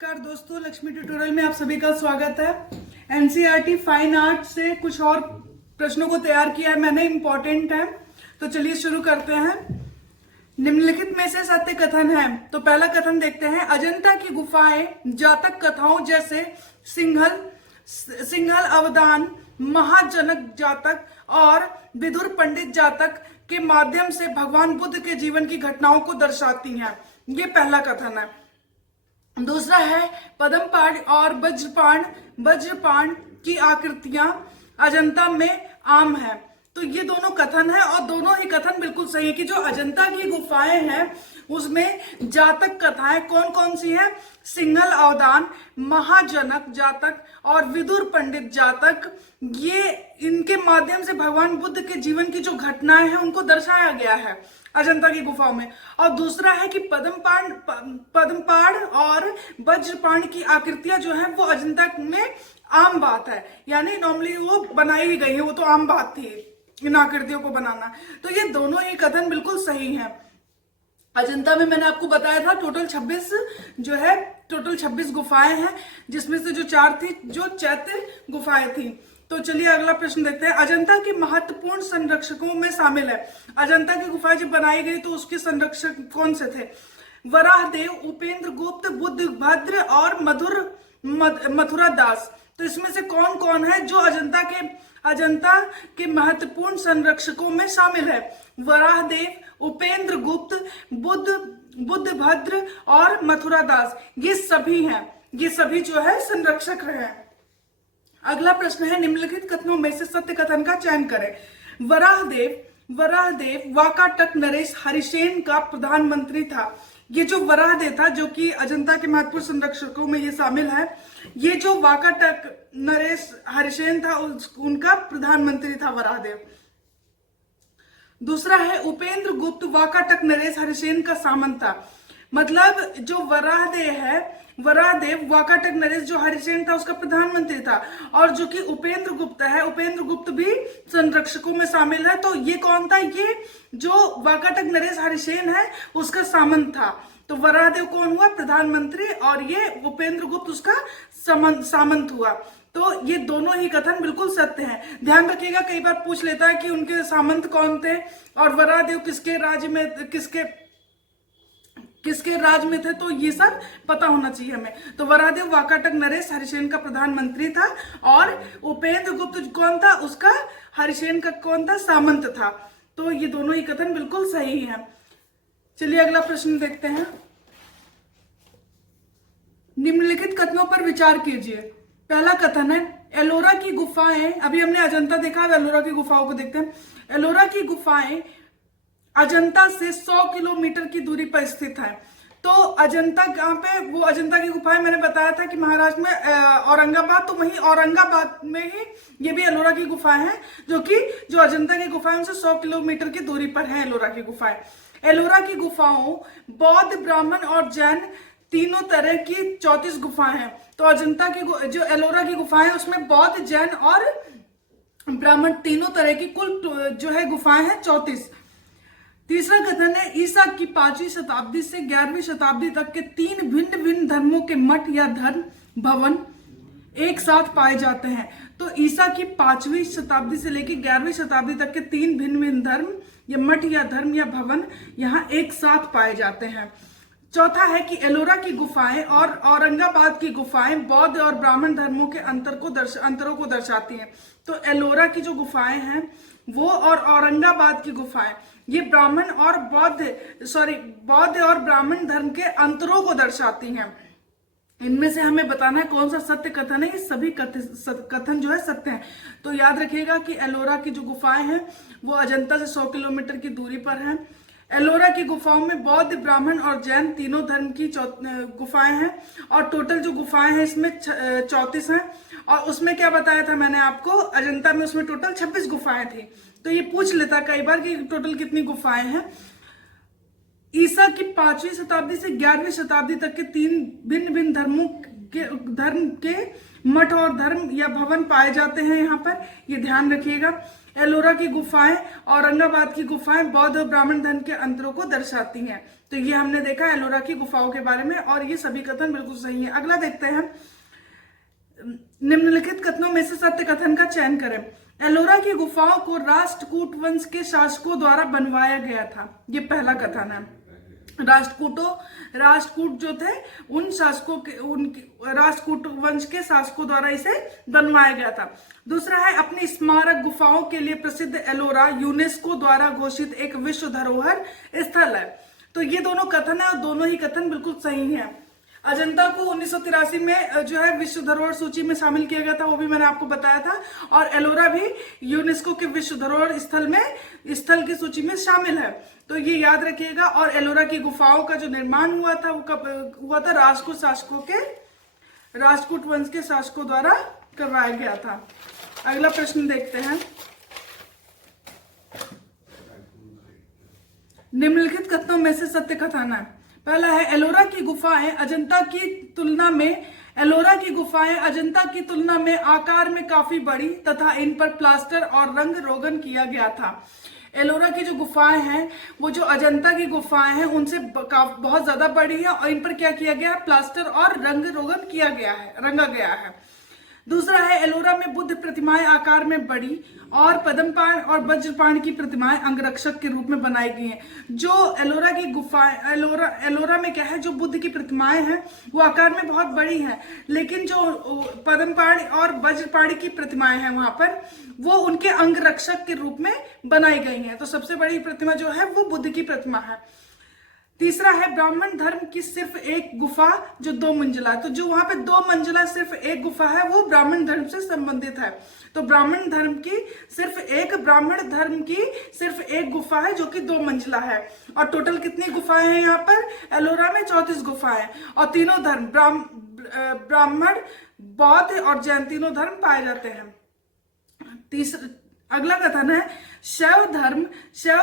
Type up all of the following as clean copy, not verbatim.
नमस्कार दोस्तों, लक्ष्मी ट्यूटोरियल में आप सभी का स्वागत है। एनसीईआरटी फाइन आर्ट से कुछ और प्रश्नों को तैयार किया है मैंने, इंपॉर्टेंट है। तो चलिए शुरू करते हैं। निम्नलिखित में से सत्य कथन है। तो पहला कथन देखते हैं। अजंता की गुफाएं जातक कथाओं जैसे सिंघल अवदान, महाजनक जातक और विदुर पंडित जातक के माध्यम से भगवान बुद्ध के जीवन की घटनाओं को दर्शाती हैं। ये पहला कथन है। दूसरा है पद्मपाण और वज्रपाण की आकृतियां अजंता में आम है। तो ये दोनों कथन है और दोनों ही कथन बिल्कुल सही है कि जो अजंता की गुफाएं हैं उसमें जातक कथाएं कौन कौन सी हैं? सिंघल अवदान, महाजनक जातक और विदुर पंडित जातक, ये इनके माध्यम से भगवान बुद्ध के जीवन की जो घटनाएं हैं उनको दर्शाया गया है अजंता की गुफाओं में। और दूसरा है कि पद्मपाण और वज्रपाण की आकृतियां जो है वो अजंता में आम बात है, यानी नॉर्मली वो बनाई गई है, वो तो आम बात थी इन आकृतियों को बनाना। तो ये दोनों ही कथन बिल्कुल सही हैं। अजंता में मैंने आपको बताया था टोटल 26 गुफाएं हैं, जिसमें से जो 4 थी जो चैत्य गुफाएं थी। तो चलिए अगला प्रश्न देखते हैं। अजंता के महत्वपूर्ण संरक्षकों में शामिल है। अजंता की गुफाएं जब बनाई गई तो उसके संरक्षक कौन से थे? वराहदेव, उपेंद्र गुप्त, बुद्धभद्र और मथुरा दास। तो इसमें से कौन कौन है जो अजंता के महत्वपूर्ण संरक्षकों में शामिल है? वराहदेव, उपेंद्र गुप्त, बुद्धभद्र और मथुरा दास, ये सभी हैं। ये सभी जो है संरक्षक रहे। अगला प्रश्न है। निम्नलिखित कथनों में से सत्य कथन का चयन करें। वराहदेव वाकाटक नरेश हरिसेन का प्रधानमंत्री था। ये जो वराहदेव था, जो कि अजंता के महत्वपूर्ण संरक्षकों में ये शामिल है, ये जो वाकाटक नरेश हरिसेन था उनका प्रधानमंत्री था वराहदेव। दूसरा है उपेंद्र गुप्त वाकाटक नरेश हरिसेन का सामंत था। मतलब जो वराहदेव वाकाटक नरेश जो हरिसेन था उसका प्रधानमंत्री था, और जो कि उपेंद्र गुप्त है, उपेंद्र गुप्त भी संरक्षकों में शामिल है। तो ये कौन था? ये जो वाकाटक नरेश हरिसेन है उसका सामंत था। तो वराहदेव कौन हुआ? प्रधानमंत्री, और ये उपेंद्र गुप्त उसका सामंत हुआ। तो ये दोनों ही कथन बिल्कुल सत्य हैं। ध्यान रखिएगा, कई बार पूछ लेता है कि उनके सामंत कौन थे और वराहदेव किसके राज में थे, तो ये सब पता होना चाहिए हमें। तो वराहदेव वाकाटक नरेश हरिसेन का प्रधानमंत्री था, और उपेंद्र गुप्त कौन था? उसका हरिसेन का कौन था? सामंत था। तो ये दोनों ही कथन बिल्कुल सही हैं। चलिए अगला प्रश्न देखते हैं। निम्नलिखित कथनों पर विचार कीजिए। पहला कथन है एलोरा की गुफाएं, अभी हमने अजंता देखा, अब एलोरा की गुफाओं को देखते हैं। एलोरा की गुफाएं अजंता से 100 किलोमीटर की दूरी पर स्थित है। तो अजंता कहाँ पे? वो अजंता की गुफाएं मैंने बताया था कि महाराष्ट्र में औरंगाबाद, तो वहीं औरंगाबाद में ही ये भी एलोरा की गुफाएं हैं, जो अजंता की गुफाएं उनसे 100 किलोमीटर की दूरी पर है एलोरा की गुफाएं। एलोरा की गुफाओं बौद्ध, ब्राह्मण और जैन तीनों तरह की 34 गुफाएं हैं। तो अजंता की जो एलोरा की गुफाएं उसमें बौद्ध, जैन और ब्राह्मण तीनों तरह की कुल जो है गुफाएं हैं 34। तीसरा कथन है ईसा की 5वीं शताब्दी से 11वीं शताब्दी तक के 3 भिन्न भिन्न धर्मों के मठ या धर्म भवन एक साथ पाए जाते हैं। तो ईसा की 5वीं शताब्दी से लेकर 11वीं शताब्दी तक के 3 भिन्न भिन्न धर्म या मठ या धर्म या भवन यहाँ एक साथ पाए जाते हैं। चौथा है कि एलोरा की गुफाएं और औरंगाबाद की गुफाएं बौद्ध और ब्राह्मण धर्मों के अंतरों को दर्शाती हैं। तो एलोरा की जो गुफाएं हैं वो और औरंगाबाद की गुफाएं ये बौद्ध और ब्राह्मण धर्म के अंतरों को दर्शाती हैं। इनमें से हमें बताना है कौन सा सत्य कथन है। ये सभी कथन जो है सत्य हैं। तो याद रखिएगा कि एलोरा की जो गुफाएं हैं वो अजंता से 100 किलोमीटर की दूरी पर हैं। एलोरा की गुफाओं में बौद्ध, ब्राह्मण और जैन तीनों धर्म की गुफाएं हैं, और टोटल जो गुफाएं हैं इसमें 34 हैं। और उसमें क्या बताया था मैंने आपको? अजंता में उसमें टोटल 26 गुफाएं थी। तो ये पूछ लेता कई बार कि टोटल कितनी गुफाएं हैं। ईसा की 5वीं शताब्दी से 11वीं शताब्दी तक के 3 भिन्न भिन्न धर्मों धर्म के मठ और धर्म या भवन पाए जाते हैं यहाँ पर, ये ध्यान रखिएगा। एलोरा की गुफाएं, औरंगाबाद की गुफाएं बौद्ध और ब्राह्मण धर्म के अंतरों को दर्शाती हैं। तो ये हमने देखा एलोरा की गुफाओं के बारे में, और ये सभी कथन बिल्कुल सही है। अगला देखते हैं, निम्नलिखित कथनों में से सत्य कथन का चयन करें। एलोरा की गुफाओं को राष्ट्रकूट वंश के शासकों द्वारा बनवाया गया था, ये पहला कथन है। राष्ट्रकूट जो थे उन शासकों के, राष्ट्रकूट वंश के शासकों द्वारा इसे बनवाया गया था। दूसरा है, अपनी स्मारक गुफाओं के लिए प्रसिद्ध एलोरा यूनेस्को द्वारा घोषित एक विश्व धरोहर स्थल है। तो ये दोनों कथन है और दोनों ही कथन बिल्कुल सही है। अजंता को 1983 में जो है विश्व धरोहर सूची में शामिल किया गया था, वो भी मैंने आपको बताया था, और एलोरा भी यूनेस्को के विश्व धरोहर स्थल की सूची में शामिल है। तो ये याद रखिएगा। और एलोरा की गुफाओं का जो निर्माण हुआ था वो कब हुआ था? राष्ट्रकूट वंश के शासकों द्वारा करवाया गया था। अगला प्रश्न देखते हैं, निम्नलिखित कथनों में से सत्य कथन है। पहला है, एलोरा की गुफाएं अजंता की तुलना में आकार में काफी बड़ी तथा इन पर प्लास्टर और रंग रोगन किया गया था। एलोरा की जो गुफाएं हैं वो जो अजंता की गुफाएं हैं उनसे बहुत ज्यादा बड़ी है, और इन पर क्या किया गया है? प्लास्टर और रंग रोगन किया गया है, रंगा गया है। दूसरा है, एलोरा में बुद्ध प्रतिमाएं आकार में बड़ी और पद्मपाण और वज्रपाण की प्रतिमाएं अंगरक्षक के रूप में बनाई गई हैं। जो एलोरा की गुफाएं, एलोरा में क्या है, जो बुद्ध की प्रतिमाएं हैं वो आकार में बहुत बड़ी हैं, लेकिन जो पद्मपाण और वज्रपाणी की प्रतिमाएं हैं वहां पर वो उनके अंगरक्षक के रूप में बनाई गई हैं। तो सबसे बड़ी प्रतिमा जो है वो बुद्ध की प्रतिमा है। तीसरा है, ब्राह्मण धर्म की सिर्फ एक गुफा जो 2 मंजिला है। तो जो वहां पे 2 मंजिला सिर्फ एक गुफा है वो ब्राह्मण धर्म से संबंधित है। तो ब्राह्मण धर्म की सिर्फ एक गुफा है जो कि 2 मंजिला है। और टोटल कितनी गुफाएं हैं यहाँ पर? एलोरा में 34 गुफाएं, और तीनों धर्म ब्राह्मण, बौद्ध और जैन तीनों धर्म पाए जाते हैं। अगला कथन है, शैव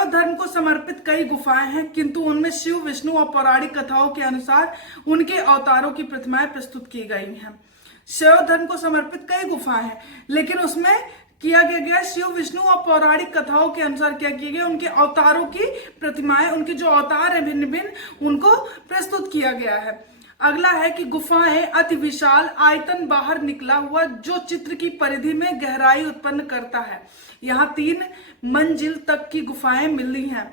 धर्म को समर्पित कई गुफाएं हैं, किंतु उनमें शिव, विष्णु और पौराणिक कथाओं के अनुसार उनके अवतारों की प्रतिमाएं प्रस्तुत की गई हैं। शैव धर्म को समर्पित कई गुफाएं हैं, लेकिन उसमें किया गया शिव, विष्णु और पौराणिक कथाओं के अनुसार क्या किया गया? उनके अवतारों की प्रतिमाएं, उनके जो अवतार है भिन्न भिन्न, उनको प्रस्तुत किया गया है। अगला है कि गुफाएं अति विशाल आयतन बाहर निकला हुआ जो चित्र की परिधि में गहराई उत्पन्न करता है। यहाँ 3 मंजिल तक की गुफाएं मिली हैं।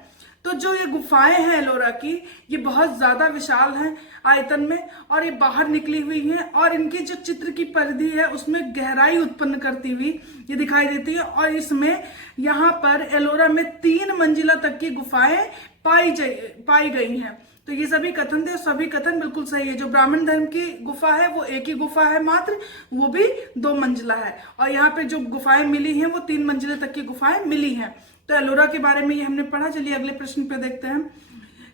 तो जो ये गुफाएं हैं एलोरा की, ये बहुत ज्यादा विशाल हैं आयतन में, और ये बाहर निकली हुई हैं, और इनकी जो चित्र की परिधि है उसमें गहराई उत्पन्न करती हुई ये दिखाई देती है। और इसमें यहाँ पर एलोरा में 3 मंजिला तक की गुफाएं पाई गई हैं। तो ये सभी कथन थे, और सभी कथन बिल्कुल सही है। जो ब्राह्मण धर्म की गुफा है वो एक ही गुफा है मात्र, वो भी 2 मंजिला है, और यहाँ पे जो गुफाएं मिली हैं वो 3 मंजिले तक की गुफाएं मिली हैं। तो एलोरा के बारे में ये हमने पढ़ा। चलिए अगले प्रश्न पे देखते हैं,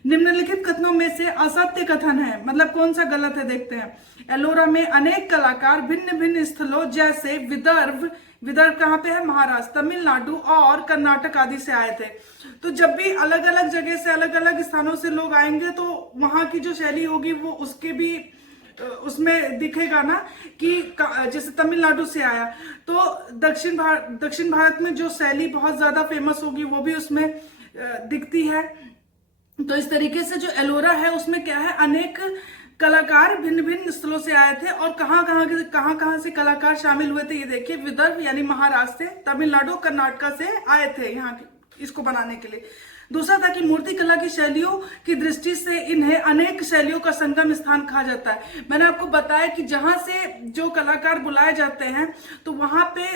निम्नलिखित कथनों में से असत्य कथन है, मतलब कौन सा गलत है देखते हैं। एलोरा में अनेक कलाकार भिन्न भिन्न स्थलों जैसे विदर्भ कहाँ पे है? महाराष्ट्र, तमिलनाडु और कर्नाटक आदि से आए थे। तो जब भी अलग अलग जगह से, अलग अलग स्थानों से लोग आएंगे तो वहां की जो शैली होगी वो उसके भी उसमें दिखेगा ना, कि जैसे तमिलनाडु से आया तो दक्षिण भारत में जो शैली बहुत ज्यादा फेमस होगी वो भी उसमें दिखती है। तो इस तरीके से जो एलोरा है उसमें क्या है, अनेक कलाकार भिन्न भिन्न स्थलों से आए थे, और कहाँ से कलाकार शामिल हुए थे ये देखिए, विदर्भ यानी महाराष्ट्र से, तमिलनाडु, कर्नाटक से आए थे यहाँ इसको बनाने के लिए। दूसरा था कि मूर्ति कला की शैलियों की दृष्टि से इन्हें अनेक शैलियों का संगम स्थान कहा जाता है। मैंने आपको बताया कि जहां से जो कलाकार बुलाए जाते हैं तो वहां पे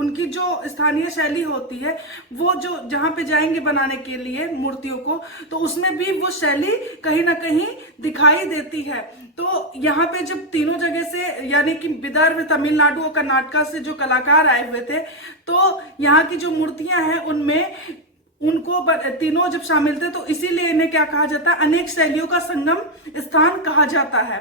उनकी जो स्थानीय शैली होती है वो जो जहां पे जाएंगे बनाने के लिए मूर्तियों को, तो उसमें भी वो शैली कहीं ना कहीं दिखाई देती है। तो यहाँ पे जब तीनों जगह से यानी कि विदर्भ, तमिलनाडु और कर्नाटक से जो कलाकार आए हुए थे, तो यहाँ की जो मूर्तियां हैं उनमें उनको तीनों जब शामिल थे तो इसीलिए इन्हें क्या कहा जाता है, अनेक शैलियों का संगम स्थान कहा जाता है।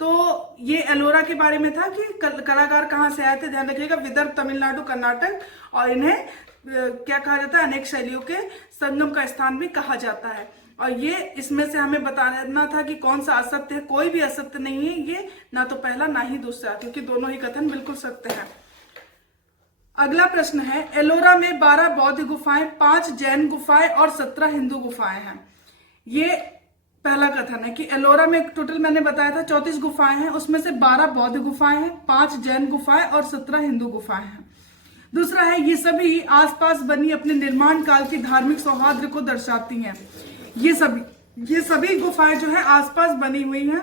तो ये एलोरा के बारे में था कि कलाकार कहाँ से आए थे, ध्यान रखिएगा, विदर्भ, तमिलनाडु, कर्नाटक, और इन्हें क्या कहा जाता है, अनेक शैलियों के संगम का स्थान भी कहा जाता है। और ये इसमें से हमें बताना था कि कौन सा असत्य है। कोई भी असत्य नहीं है ये, ना तो पहला ना ही दूसरा, क्योंकि दोनों ही कथन बिल्कुल सत्य है। अगला प्रश्न है, एलोरा में 12 बौद्ध गुफाएं, 5 जैन गुफाएं और 17 हिंदू गुफाएं हैं। ये पहला कथन है कि एलोरा में टोटल मैंने बताया था 34 गुफाएं हैं, उसमें से 12 बौद्ध गुफाएं हैं, 5 जैन गुफाएं और 17 हिंदू गुफाएं हैं। दूसरा है, ये सभी आसपास बनी अपने निर्माण काल की धार्मिक सौहार्द को दर्शाती हैं। ये सभी गुफाएं जो है आसपास बनी हुई हैं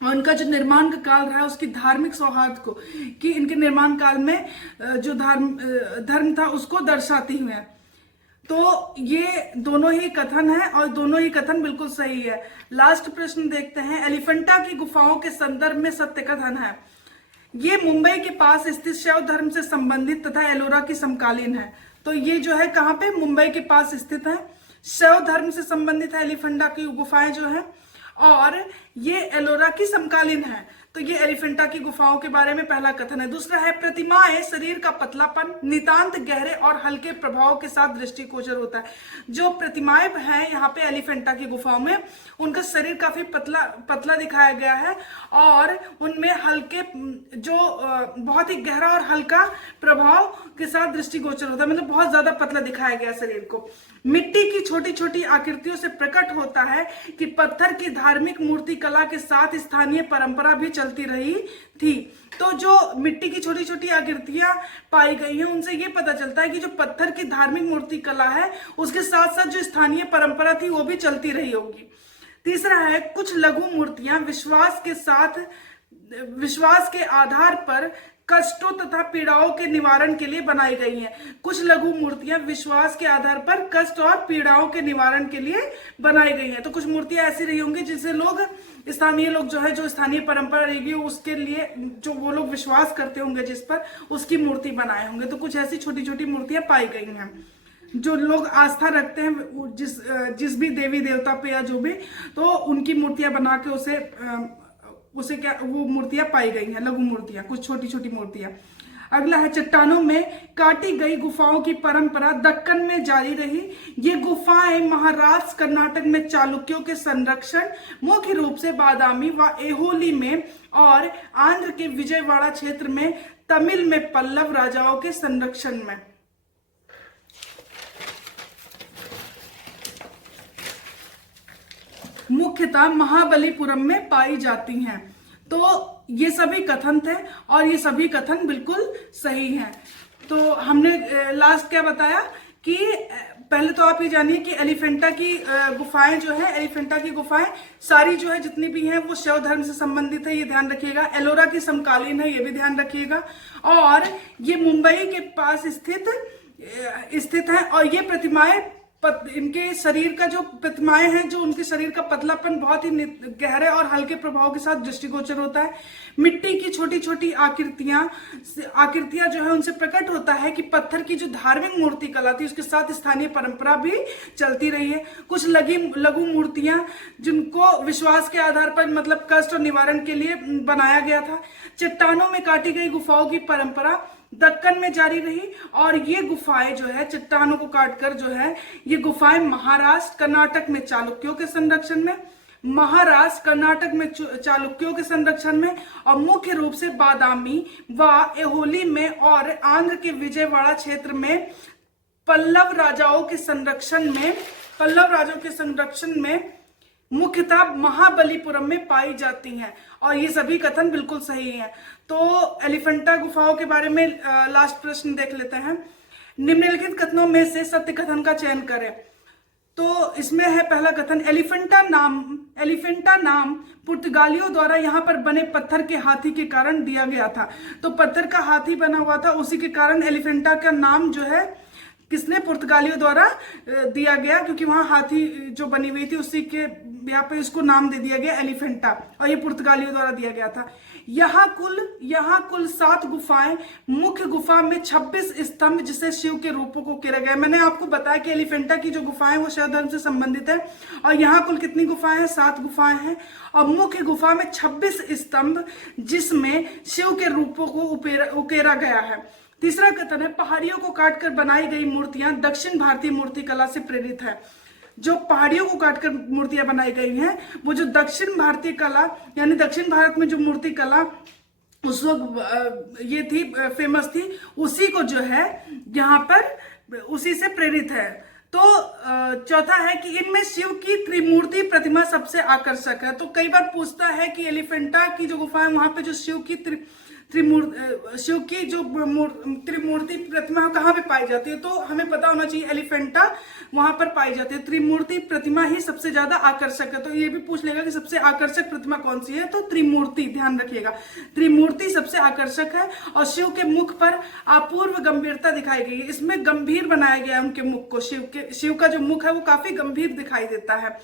और उनका जो निर्माण का काल रहा है उसकी धार्मिक सौहार्द को, कि इनके निर्माण काल में जो धर्म था उसको दर्शाती हुई है। तो ये दोनों ही कथन है और दोनों ही कथन बिल्कुल सही है। लास्ट प्रश्न देखते हैं, एलिफेंटा की गुफाओं के संदर्भ में सत्य कथन है। ये मुंबई के पास स्थित शैव धर्म से संबंधित तथा एलोरा की समकालीन है। तो ये जो है कहाँ पे, मुंबई के पास स्थित है, शैव धर्म से संबंधित है एलिफेंटा की गुफाएं जो है, और ये एलोरा की समकालीन है। तो ये एलिफेंटा की गुफाओं के बारे में पहला कथन है। दूसरा है, प्रतिमाएं शरीर का पतलापन नितांत गहरे और हल्के प्रभाव के साथ दृष्टिगोचर होता है। जो प्रतिमाएं हैं यहाँ पे एलिफेंटा की गुफाओं में, उनका शरीर काफी पतला दिखाया गया है और उनमें हल्के जो बहुत ही गहरा और हल्का प्रभाव के साथ दृष्टिगोचर होता है, मतलब बहुत ज्यादा पतला दिखाया गया शरीर को। मिट्टी की छोटी छोटी आकृतियों से प्रकट होता है कि पत्थर की धार्मिक मूर्ति कला के साथ स्थानीय परंपरा भी चलती रही थी। तो जो मिट्टी की छोटी छोटी आकृतियां पाई गई हैं उनसे ये पता चलता है कि जो पत्थर की धार्मिक मूर्ति कला है उसके साथ साथ जो स्थानीय परंपरा थी वो भी चलती रही होगी। तीसरा है, कुछ लघु मूर्तियां विश्वास के आधार पर कष्टों तथा पीड़ाओं के निवारण के लिए बनाई गई हैं। कुछ लघु मूर्तियां विश्वास के आधार पर कष्ट और पीड़ाओं के निवारण के लिए बनाई गई हैं। तो कुछ मूर्तियां ऐसी रही होंगी जिससे स्थानीय लोग जो है, जो स्थानीय परंपरा रहेगी उसके लिए जो वो लोग विश्वास करते होंगे जिस पर, उसकी मूर्ति बनाए होंगे। तो कुछ ऐसी छोटी छोटी मूर्तियां पाई गई हैं जो लोग आस्था रखते हैं जिस भी देवी देवता पे या जो भी, तो उनकी मूर्तियां बना के उसे क्या वो मूर्तियां पाई गई हैं, लघु मूर्तियां, कुछ छोटी छोटी मूर्तियां। अगला है, चट्टानों में काटी गई गुफाओं की परंपरा दक्कन में जारी रही। ये गुफाएं महाराष्ट्र कर्नाटक में चालुक्यों के संरक्षण, मुख्य रूप से बादामी व ऐहोली में, और आंध्र के विजयवाड़ा क्षेत्र में तमिल में पल्लव राजाओं के संरक्षण में। मुख्यतः महाबलीपुरम में पाई जाती हैं। तो ये सभी कथन थे और ये सभी कथन बिल्कुल सही हैं। तो हमने लास्ट क्या बताया कि पहले तो आप ये जानिए कि एलिफेंटा की गुफाएं जो है, एलिफेंटा की गुफाएं सारी जो है जितनी भी हैं वो शैव धर्म से संबंधित है, ये ध्यान रखिएगा। एलोरा की समकालीन है, ये भी ध्यान रखिएगा। और ये मुंबई के पास स्थित है और ये प्रतिमाएं इनके शरीर का जो प्रतिमाएं हैं, जो उनके शरीर का पतलापन बहुत ही गहरे और हल्के प्रभाव के साथ दृष्टिगोचर होता है। मिट्टी की छोटी छोटी आकृतियां जो है उनसे प्रकट होता है कि पत्थर की जो धार्मिक मूर्ति कला थी उसके साथ स्थानीय परंपरा भी चलती रही है। कुछ लघु मूर्तियां जिनको विश्वास के आधार पर मतलब कष्ट और निवारण के लिए बनाया गया था। चट्टानों में काटी गई गुफाओं की परंपरा दक्कन में जारी रही और ये गुफाएं जो है चट्टानों को काटकर जो है ये गुफाएं महाराष्ट्र कर्नाटक में चालुक्यों के संरक्षण में, महाराष्ट्र कर्नाटक में चालुक्यों के संरक्षण में, और मुख्य रूप से बादामी व ऐहोली में और आंध्र के विजयवाड़ा क्षेत्र में पल्लव राजाओं के संरक्षण में मुख्यतः महाबलीपुरम में पाई जाती हैं। और ये सभी कथन बिल्कुल सही हैं। तो एलिफेंटा गुफाओं के बारे में लास्ट प्रश्न देख लेते हैं। निम्नलिखित कथनों में से सत्य कथन का चयन करें। तो इसमें है पहला कथन, एलिफेंटा नाम पुर्तगालियों द्वारा यहाँ पर बने पत्थर के हाथी के कारण दिया गया था। तो पत्थर का हाथी बना हुआ था, उसी के कारण एलिफेंटा का नाम जो है किसने, पुर्तगालियों द्वारा दिया गया, क्योंकि वहां हाथी जो बनी हुई थी उसी के यहाँ पे इसको नाम दे दिया गया एलिफेंटा, और ये पुर्तगालियों द्वारा दिया गया था। यहाँ कुल 7 गुफाएं, मुख्य गुफा में 26 स्तंभ जिसे शिव के रूपों को घेरा गया। मैंने आपको बताया कि एलिफेंटा की जो गुफाएं वो शैव धर्म से संबंधित है, और यहाँ कुल कितनी गुफाएं हैं, 7 गुफाएं हैं, और मुख्य गुफा में 26 स्तंभ जिसमें शिव के रूपों को उकेरा गया है। तीसरा कथन है, पहाड़ियों को काटकर बनाई गई मूर्तियां दक्षिण भारतीय मूर्ति कला से प्रेरित है। जो पहाड़ियों को काटकर मूर्तियां बनाई गई हैं, वो जो दक्षिण भारतीय कला यानी दक्षिण भारत में जो मूर्ति कला उस वक्त ये थी, फेमस थी, उसी को जो है यहाँ पर उसी से प्रेरित है। तो चौथा है कि इनमें शिव की त्रिमूर्ति प्रतिमा सबसे आकर्षक है। तो कई बार पूछता है कि एलिफेंटा की जो गुफा है वहां पे जो शिव की जो त्रिमूर्ति प्रतिमा कहाँ पे पाई जाती है, तो हमें पता होना चाहिए एलिफेंटा वहां पर पाई जाती है। त्रिमूर्ति प्रतिमा ही सबसे ज्यादा आकर्षक है। तो ये भी पूछ लेगा कि सबसे आकर्षक प्रतिमा कौन सी है, तो त्रिमूर्ति, ध्यान रखिएगा, त्रिमूर्ति सबसे आकर्षक है। और शिव के मुख पर अपूर्व गंभीरता दिखाई गई है। इसमें गंभीर बनाया गया है उनके मुख को। शिव का जो मुख है वो काफी गंभीर दिखाई देता है।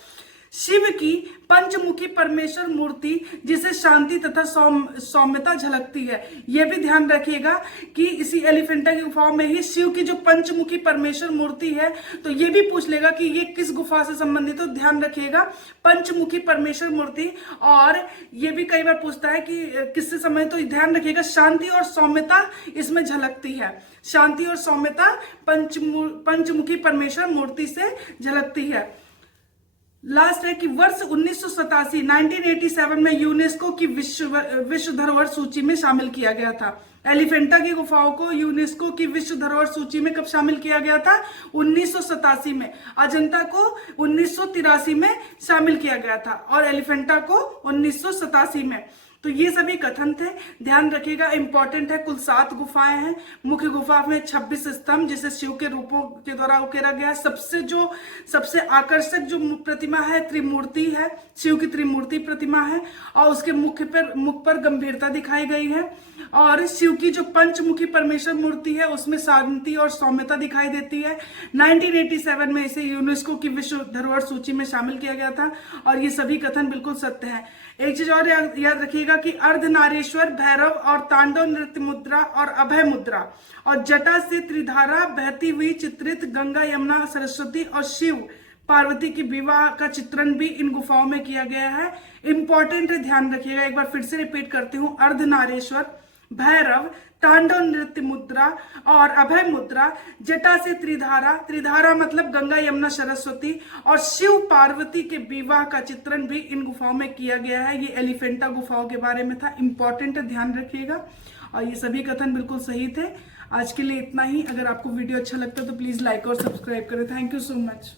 शिव की पंचमुखी परमेश्वर मूर्ति जिसे शांति तथा सौम्यता झलकती है। यह भी ध्यान रखिएगा कि इसी एलिफेंटा की गुफाओं में ही शिव की जो पंचमुखी परमेश्वर मूर्ति है, तो ये भी पूछ लेगा कि ये किस गुफा से संबंधित है। तो ध्यान रखिएगा पंचमुखी परमेश्वर मूर्ति। और ये भी कई बार पूछता है कि किससे संबंधित, तो ध्यान रखिएगा शांति और सौम्यता इसमें झलकती है। शांति और सौम्यता पंचमुखी परमेश्वर मूर्ति से झलकती है। लास्ट है कि वर्ष 1987 में यूनेस्को की विश्व धरोहर सूची में शामिल किया गया था। एलिफेंटा की गुफाओं को यूनेस्को की विश्व धरोहर सूची में कब शामिल किया गया था? 1987 में। अजंता को 1983 में शामिल किया गया था और एलिफेंटा को 1987 में। तो ये सभी कथन थे, ध्यान रखिएगा, इंपॉर्टेंट है। कुल 7 गुफाएं हैं। मुख्य गुफा में 26 स्तंभ जिसे शिव के रूपों के द्वारा उकेरा गया है। सबसे आकर्षक जो प्रतिमा है त्रिमूर्ति है, शिव की त्रिमूर्ति प्रतिमा है और उसके मुख पर गंभीरता दिखाई गई है। और शिव की जो पंचमुखी परमेश्वर मूर्ति है उसमें शांति और सौम्यता दिखाई देती है। 1987 में इसे यूनेस्को की विश्व धरोहर सूची में शामिल किया गया था और ये सभी कथन बिल्कुल सत्य है। एक चीज और याद रखिएगा कि अर्धनारीश्वर, भैरव और तांडव नृत्य मुद्रा और अभय मुद्रा और जटा से त्रिधारा बहती हुई चित्रित गंगा, यमुना, सरस्वती और शिव पार्वती की विवाह का चित्रण भी इन गुफाओं में किया गया है। इंपॉर्टेंट है, ध्यान रखिएगा। एक बार फिर से रिपीट करती हूँ, अर्धनारीश्वर, भैरव, तांडव नृत्य मुद्रा और अभय मुद्रा, जटा से त्रिधारा, त्रिधारा मतलब गंगा, यमुना, सरस्वती और शिव पार्वती के विवाह का चित्रण भी इन गुफाओं में किया गया है। ये एलिफेंटा गुफाओं के बारे में था, इंपॉर्टेंट है, ध्यान रखिएगा। और ये सभी कथन बिल्कुल सही थे। आज के लिए इतना ही। अगर आपको वीडियो अच्छा लगता है तो प्लीज लाइक और सब्सक्राइब करें। Thank you so much.